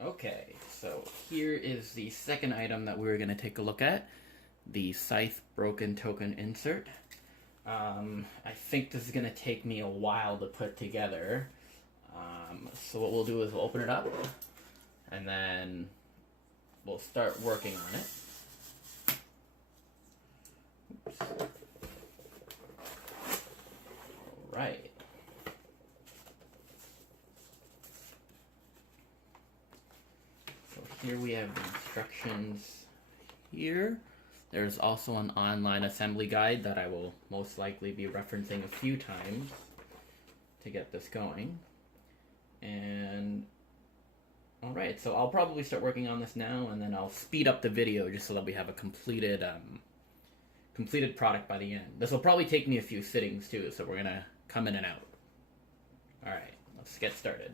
Okay, so here is the second item that we're going to take a look at, the Scythe Broken Token Insert. I think this is going to take me a while to put together. So what we'll do is we'll open it up, and then we'll start working on it. Oops. Alright. So here we have the instructions here. There's also an online assembly guide that I will most likely be referencing a few times to get this going. And alright, so I'll probably start working on this now, and then I'll speed up the video just so that we have a completed product by the end. This will probably take me a few sittings too, so we're gonna come in and out. Alright, let's get started.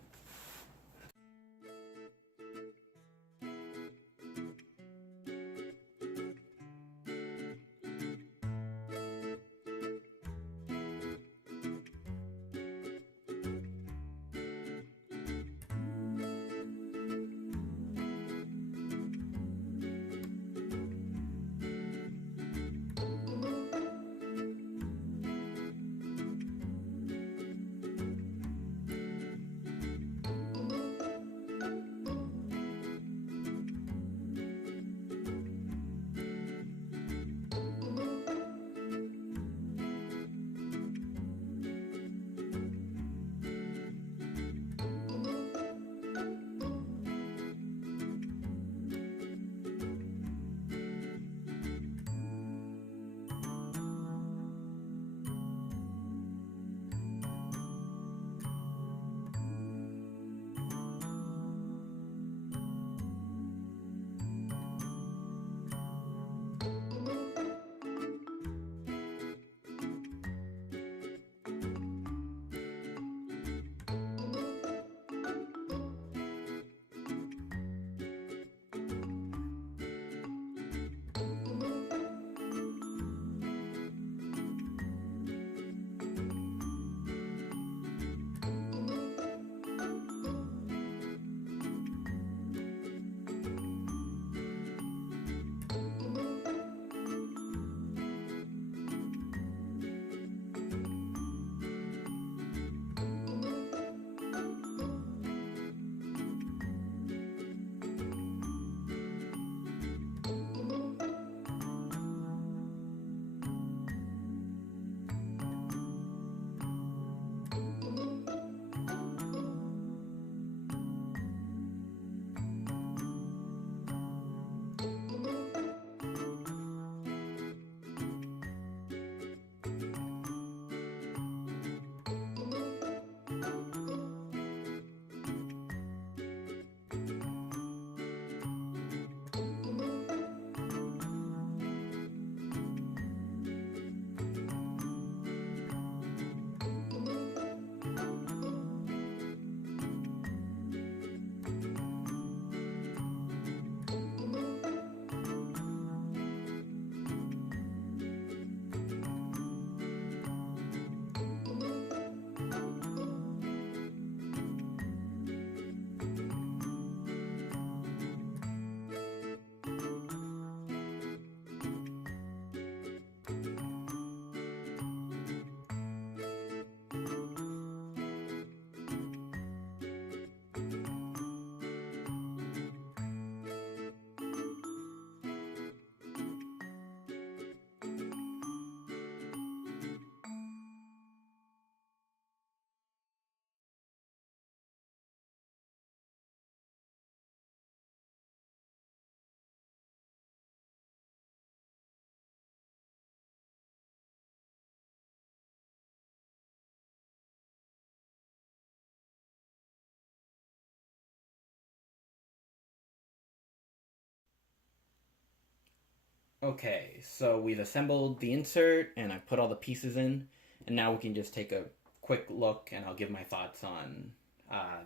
Okay, so we've assembled the insert and I've put all the pieces in, and now we can just take a quick look and I'll give my thoughts on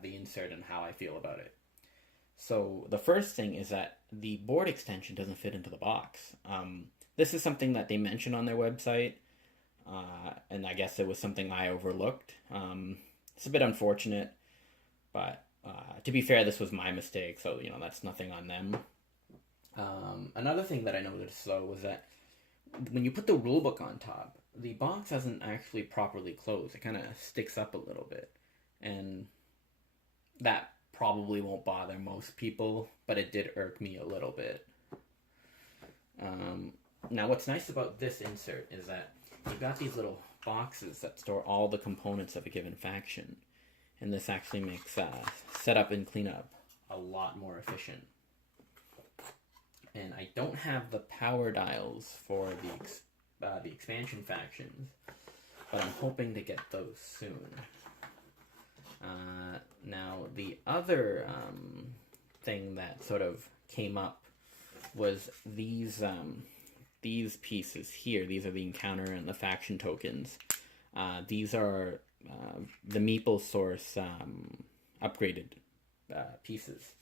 the insert and how I feel about it. So the first thing is that the board extension doesn't fit into the box. This is something that they mention on their website, and I guess it was something I overlooked. It's a bit unfortunate, but To be fair, this was my mistake, so that's nothing on them. Another thing that I noticed though was that when you put the rulebook on top, the box doesn't actually properly close. It kind of sticks up a little bit, and that probably won't bother most people, but it did irk me a little bit. Now, what's nice about this insert is that you've got these little boxes that store all the components of a given faction, and this actually makes setup and cleanup a lot more efficient. And I don't have the power dials for the expansion factions, but I'm hoping to get those soon. Now, the other thing that sort of came up was these pieces here. These are the encounter and the faction tokens. These are the Meeple source upgraded pieces.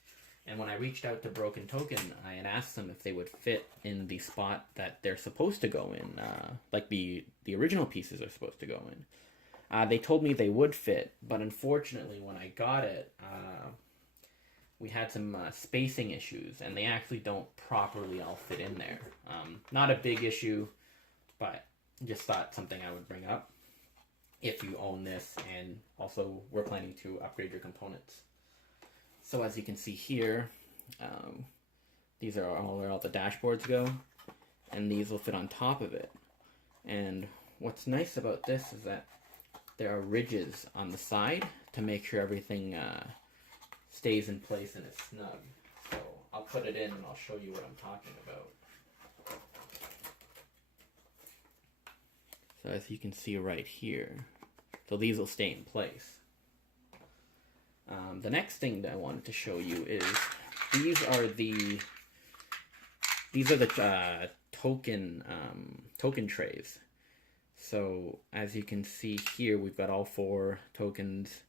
And when I reached out to Broken Token, I had asked them if they would fit in the spot that they're supposed to go in, like the original pieces are supposed to go in. They told me they would fit, but unfortunately when I got it, we had some spacing issues, and they actually don't properly all fit in there. Not a big issue, but just thought something I would bring up if you own this, and also we're planning to upgrade your components. So as you can see here, these are all where all the dashboards go, and these will fit on top of it. And what's nice about this is that there are ridges on the side to make sure everything stays in place and is snug. So I'll put it in and I'll show you what I'm talking about. So as you can see right here, so these will stay in place. The next thing that I wanted to show you is these are the token trays. So as you can see here, we've got all 4 tokens,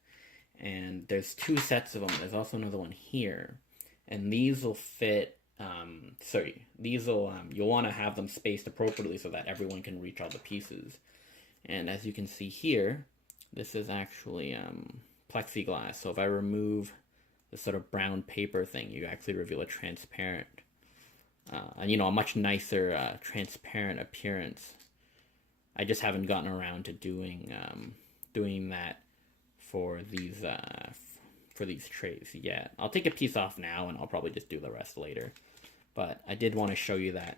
and there's 2 sets of them. There's also another one here, and these will fit. You'll want to have them spaced appropriately so that everyone can reach all the pieces. And as you can see here, this is actually plexiglass. So if I remove the sort of brown paper thing, you actually reveal a transparent, and a much nicer transparent appearance. I just haven't gotten around to doing that for these trays yet. I'll take a piece off now, and I'll probably just do the rest later. But I did want to show you that,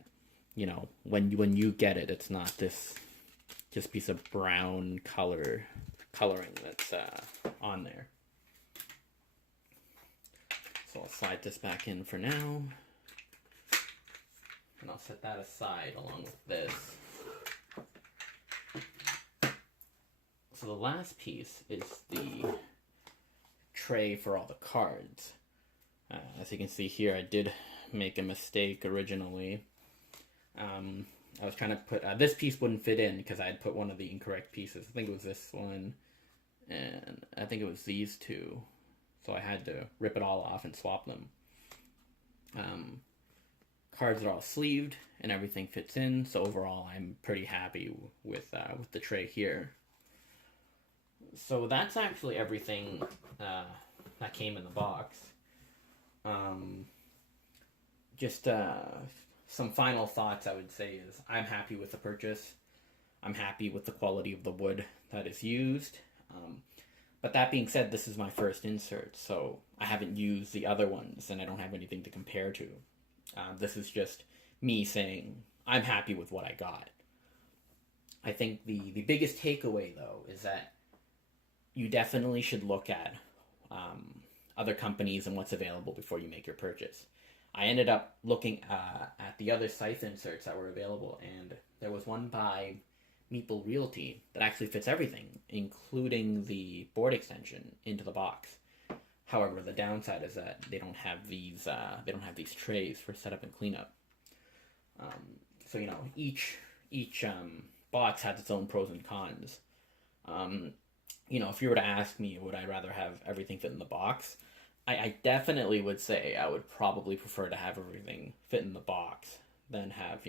when you get it, it's not this just piece of brown coloring that's on there. So I'll slide this back in for now, and I'll set that aside along with this. So the last piece is the tray for all the cards. As you can see here, I did make a mistake originally. I was trying to put, this piece wouldn't fit in because I had put one of the incorrect pieces. I think it was this one, and I think it was these 2. So I had to rip it all off and swap them. Cards are all sleeved and everything fits in, so overall I'm pretty happy with the tray here. So that's actually everything that came in the box. Just some final thoughts I would say is I'm happy with the purchase. I'm happy with the quality of the wood that is used. But that being said, this is my first insert, so I haven't used the other ones and I don't have anything to compare to. This is just me saying I'm happy with what I got. I think the biggest takeaway, though, is that you definitely should look at other companies and what's available before you make your purchase. I ended up looking at the other scythe inserts that were available, and there was one by Meeple Realty that actually fits everything, including the board extension, into the box. However, the downside is that they don't have these trays for setup and cleanup. So each box has its own pros and cons. If you were to ask me, would I rather have everything fit in the box? I definitely would say I would probably prefer to have everything fit in the box than have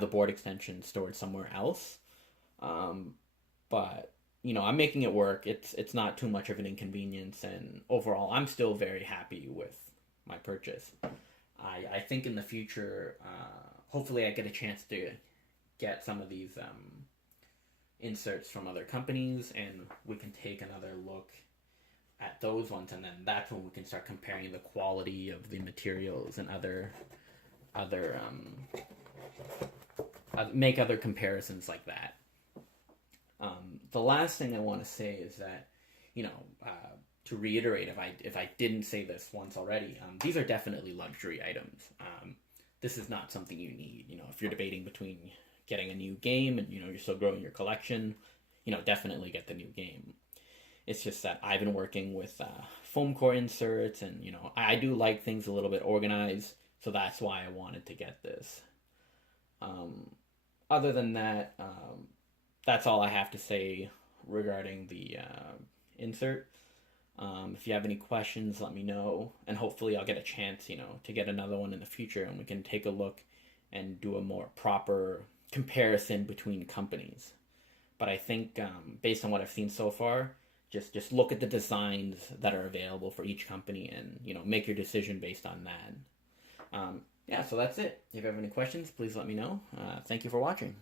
the board extension stored somewhere else. But I'm making it work. It's not too much of an inconvenience, and overall, I'm still very happy with my purchase. I think in the future, hopefully, I get a chance to get some of these inserts from other companies, and we can take another look at those ones, and then that's when we can start comparing the quality of the materials and other make other comparisons like that. The last thing I want to say is that, to reiterate, if I didn't say this once already, these are definitely luxury items. This is not something you need. If you're debating between getting a new game and you're still growing your collection, definitely get the new game. It's just that I've been working with foam core inserts, and I do like things a little bit organized, so that's why I wanted to get this. Other than that, that's all I have to say regarding the insert. If you have any questions, let me know, and hopefully I'll get a chance, to get another one in the future, and we can take a look and do a more proper comparison between companies. But I think, based on what I've seen so far, just look at the designs that are available for each company, and make your decision based on that. So that's it. If you have any questions, please let me know. Thank you for watching.